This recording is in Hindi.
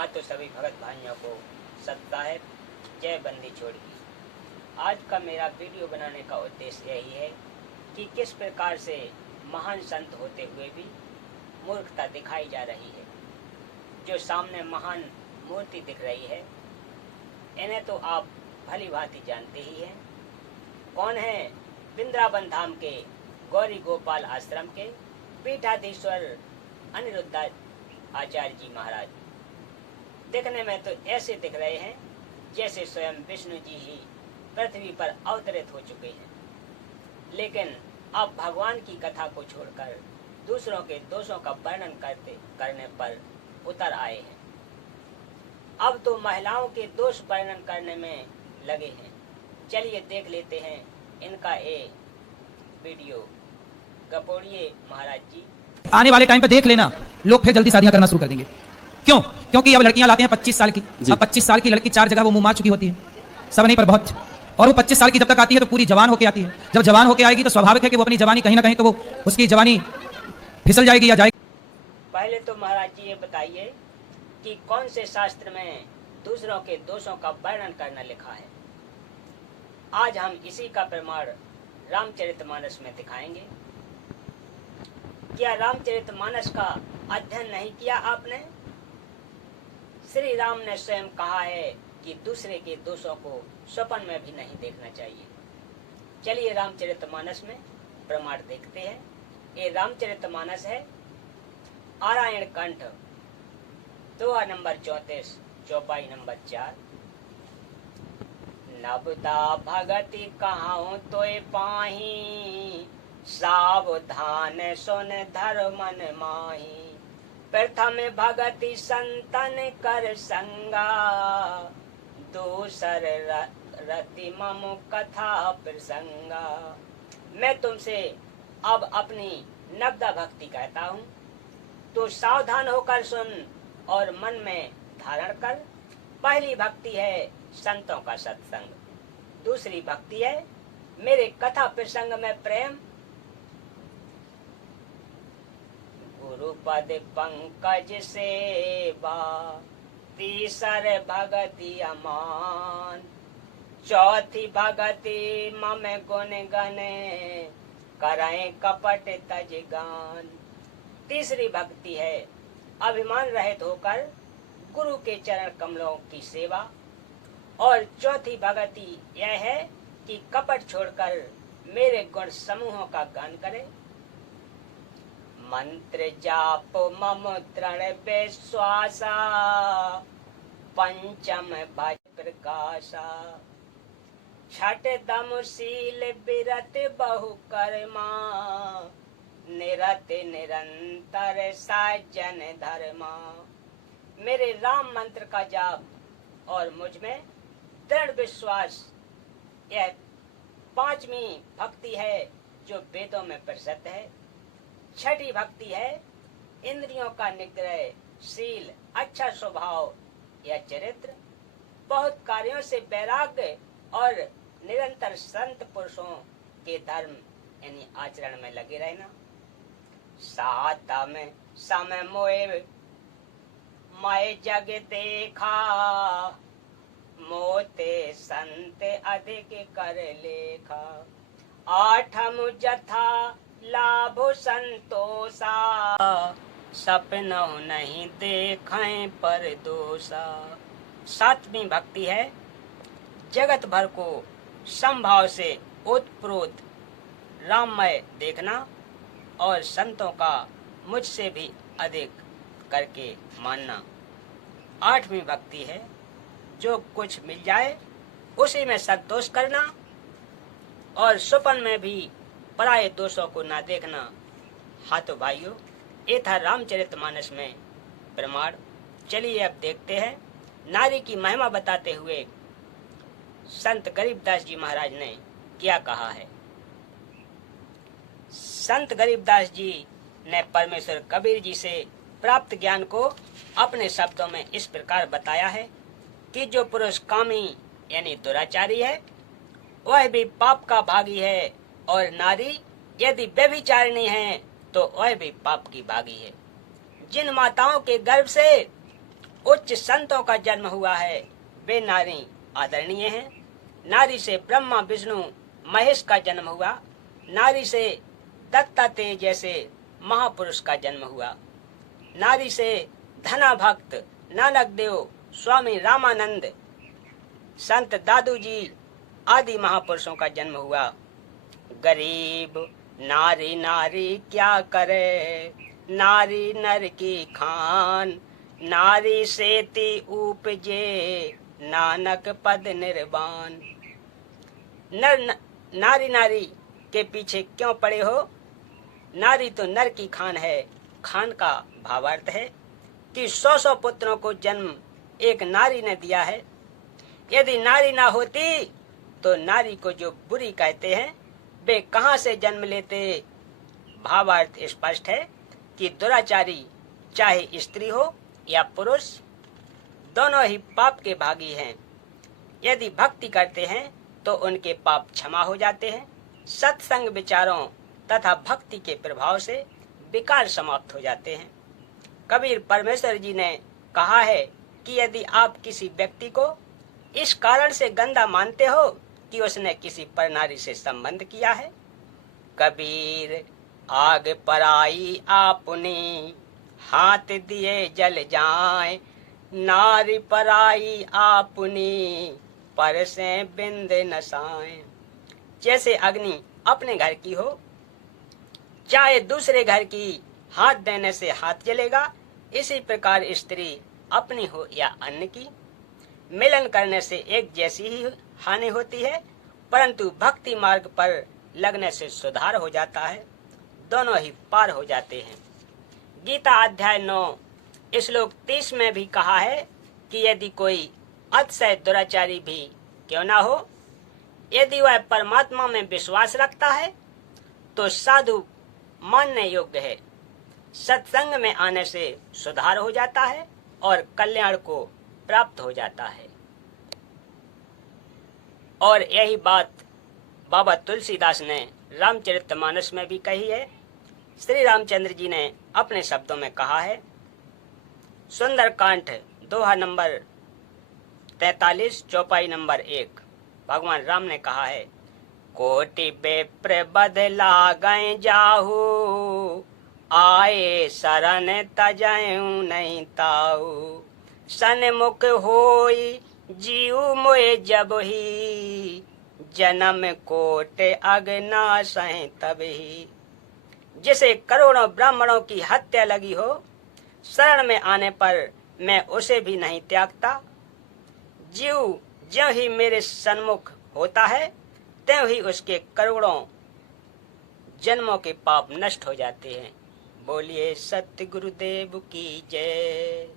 हाँ तो सभी भगत भाइयों को सत्साहेब जय बंदी छोड़ की। आज का मेरा वीडियो बनाने का उद्देश्य यही है कि किस प्रकार से महान संत होते हुए भी मूर्खता दिखाई जा रही है। जो सामने महान मूर्ति दिख रही है, इन्हें तो आप भली भांति जानते ही हैं। कौन है? वृंदावन धाम के गौरी गोपाल आश्रम के पीठाधीश्वर अनिरुद्ध आचार्य जी महाराज। दिखने में तो ऐसे दिख रहे हैं जैसे स्वयं विष्णु जी ही पृथ्वी पर अवतरित हो चुके हैं, लेकिन अब भगवान की कथा को छोड़कर दूसरों के दोषों का वर्णन करने पर उतर आए हैं। अब तो महिलाओं के दोष वर्णन करने में लगे हैं। चलिए देख लेते हैं इनका एक वीडियो। गपोड़िए महाराज जी। आने वाले टाइम पे देख लेना, लोग फिर जल्दी शादियां करना शुरू कर देंगे। क्यों? क्योंकि अब लड़कियां लाते हैं 25 साल की। अब 25 साल की लड़की 4 जगह वो मुंह मार चुकी होती है, सब नहीं पर बहुत। और वो 25 साल की जब तक आती है तो पूरी जवान होके आती है। जब जवान होके आएगी तो स्वाभाविक है कि वो अपनी जवानी कहीं ना कहीं तो वो उसकी जवानी फिसल जाएगी या जाएगी। पहले तो महाराज जी ये बताइए कि कौन से शास्त्र में दूसरों के दोषों का वर्णन करना लिखा है। आज हम इसी का प्रमाण रामचरितमानस में दिखाएंगे। क्या रामचरितमानस का अध्ययन नहीं किया आपने? श्री राम ने स्वयं कहा है कि दूसरे के दोषों को स्वप्न में भी नहीं देखना चाहिए। चलिए रामचरितमानस में प्रमाण देखते हैं। ये रामचरितमानस है नारायण कंठ, दोहा नंबर 34, चौपाई नंबर 4। नबदा भगति कहाऊं तोय पाही, सावधान सुन धर्मन माही। प्रथम भगति संतन कर संगा, दूसर रति मम कथा प्रसंगा। मैं तुमसे अब अपनी नबदा भक्ति कहता हूँ, तो सावधान होकर सुन और मन में धारण कर। पहली भक्ति है संतों का सत्संग, दूसरी भक्ति है मेरे कथा प्रसंग में प्रेम। गुरुपद पंकज सेवा, तीसर भगति अमान। चौथी भगति मम गुण गने, कराएं कपट तज गान। तीसरी भक्ति है अभिमान रहित होकर गुरु के चरण कमलों की सेवा। और चौथी भक्ति यह है कि कपट छोड़कर मेरे गुण समूहों का गान करे। मंत्र जाप मम दृढ़ विश्वासा, पंचम भज प्रकाशा। छठ दम शील विरत बहु कर्मा, निरत निरंतर सज्जन धर्मा। मेरे राम मंत्र का जाप और मुझ में दृढ़ विश्वास, यह पांचवी भक्ति है जो वेदों में प्रसिद्ध है। छठी भक्ति है इंद्रियों का निग्रह, शील, अच्छा स्वभाव या चरित्र, बहुत कार्यों से वैराग्य और निरंतर संत पुरुषों के धर्म यानी आचरण में लगे रहना। सातम समय मोए मैं जग देखा, मोते संत अधिक कर लेखा। आठम जथा लाभ संतोषा, सपनों नहीं देखें पर दोषा। सातवीं भक्ति है जगत भर को समभाव से ओतप्रोत राममय देखना और संतों का मुझसे भी अधिक करके मानना। आठवीं भक्ति है जो कुछ मिल जाए उसी में संतोष करना और स्वप्न में भी पराये दोषों को ना देखना। हाँ तो भाइयों, ये था रामचरितमानस में प्रमाण। चलिए अब देखते हैं नारी की महिमा बताते हुए संत गरीबदास जी महाराज ने क्या कहा है। संत गरीबदास जी ने परमेश्वर कबीर जी से प्राप्त ज्ञान को अपने शब्दों में इस प्रकार बताया है कि जो पुरुष कामी यानी दुराचारी है वह भी पाप का भागी है, और नारी यदि व्यभिचारिणी है तो वह भी पाप की भागी है। जिन माताओं के गर्भ से उच्च संतों का जन्म हुआ है, वे नारी आदरणीय हैं। नारी से ब्रह्मा विष्णु महेश का जन्म हुआ, नारी से दत्तात्रेय जैसे महापुरुष का जन्म हुआ, नारी से धना भक्त नानक देव, स्वामी रामानंद, संत दादू जी आदि महापुरुषों का जन्म हुआ। गरीब नारी नारी क्या करे, नारी नर की खान, नारी सेती उपजे नानक पद निर्वाण। नारी नारी के पीछे क्यों पड़े हो? नारी तो नर की खान है। खान का भावार्थ है कि 100 पुत्रों को जन्म एक नारी ने दिया है। यदि नारी ना होती तो नारी को जो बुरी कहते हैं वे कहाँ से जन्म लेते? भावार्थ स्पष्ट है कि दुराचारी चाहे स्त्री हो या पुरुष, दोनों ही पाप के भागी हैं। यदि भक्ति करते हैं तो उनके पाप क्षमा हो जाते हैं। सत्संग विचारों तथा भक्ति के प्रभाव से विकार समाप्त हो जाते हैं। कबीर परमेश्वर जी ने कहा है कि यदि आप किसी व्यक्ति को इस कारण से गंदा मानते हो कि उसने किसी पर नारी से संबंध किया है, कबीर आग पराई आपने हाथ दिए जल जाए, नारी पराई आपने पर से बिंद नसाए। जैसे अग्नि अपने घर की हो, चाहे दूसरे घर की, हाथ देने से हाथ जलेगा, इसी प्रकार स्त्री अपनी हो या अन्य की, मिलन करने से एक जैसी ही हानि होती है, परंतु भक्ति मार्ग पर लगने से सुधार हो जाता है, दोनों ही पार हो जाते हैं। गीता अध्याय 9 श्लोक 30 में भी कहा है कि यदि कोई अतिशय दुराचारी भी क्यों ना हो, यदि वह परमात्मा में विश्वास रखता है तो साधु मानने योग्य है। सत्संग में आने से सुधार हो जाता है और कल्याण को प्राप्त हो जाता है। और यही बात बाबा तुलसीदास ने रामचरितमानस में भी कही है। श्री रामचंद्र जी ने अपने शब्दों में कहा है, सुंदरकांड दोहा नंबर 43 चौपाई नंबर 1, भगवान राम ने कहा है, कोटि बेप्र बदला गए जाहू, आए शरण तजऊ नहीं ताऊ, सन्मुख होई जीव मोए जब ही, जन्म कोट अगना सह तब ही। जिसे करोड़ों ब्राह्मणों की हत्या लगी हो, शरण में आने पर मैं उसे भी नहीं त्यागता। जीव ज्यों ही मेरे सन्मुख होता है त्यों ही उसके करोड़ों जन्मों के पाप नष्ट हो जाते हैं। बोलिए सत्य गुरुदेव की जय।